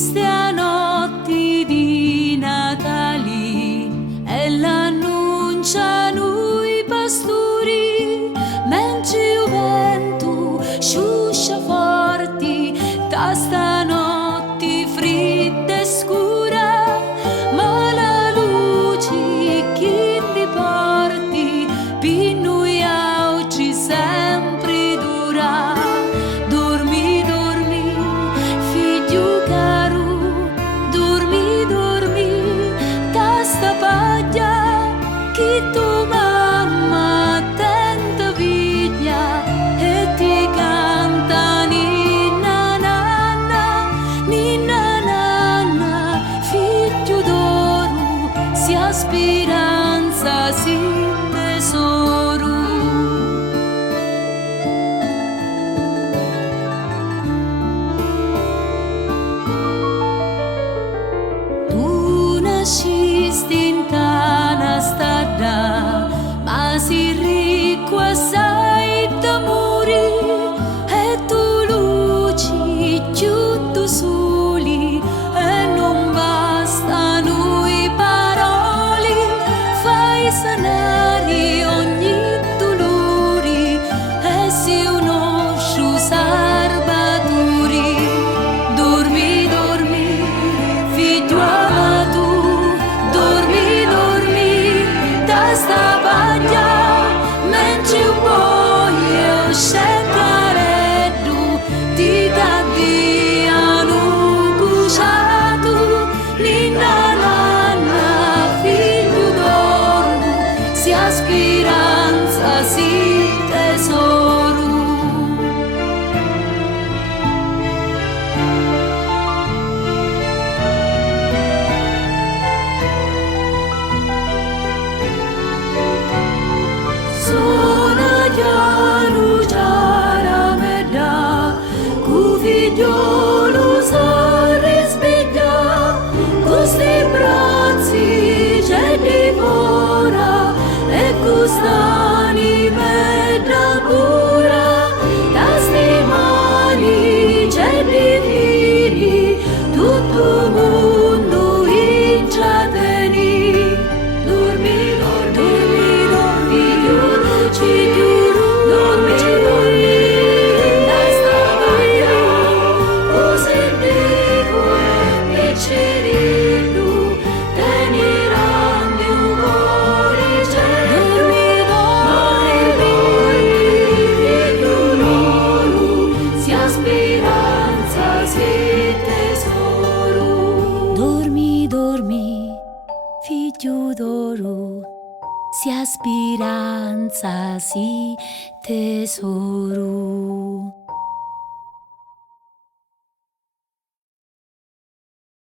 triste a notti di Natali e l'annunciano i pastori, mentre il vento sciuscia forti da stanotte fredda e scura, ma la luce che ti porti per noi oggi sempre dura. Dormi, dormi, figlio caro, dormi, dormi, da sta paglia che tu mamma tenta viglia e ti canta ninna nanna, figlio d'oro, sia speranza, si tesoro. Tu nascisti in tana strada, ma si ricco assai d'amori, e tu luci chiudo soli, e non bastano i parole, fai sanare ogni dolore, e si unosce salvatori. Dormi, dormi, figlio amato, dormi, dormi, da sta paglia, mentre un buio sceccareddo ti dà di hanno cuciato, ninna nanna, figlio d'oro, sia speranza, si tesoro. Sona chiaro giara medda, cu figliolo sa risveglia, questi bracci c'è divora, e custani medda pura, da sti mani c'è divini, tutto mondo in giardini. Dormi, dormi, dormi, ci giuro, dormi, dormi, da sta paglia, così dico e cerino, teniranno un cuore cielo. Dormi, dormi, figlio loro, sia speranza, sia tesoro. Dormi, dormi, figlio d'oro, sia speranza, sì tesoro.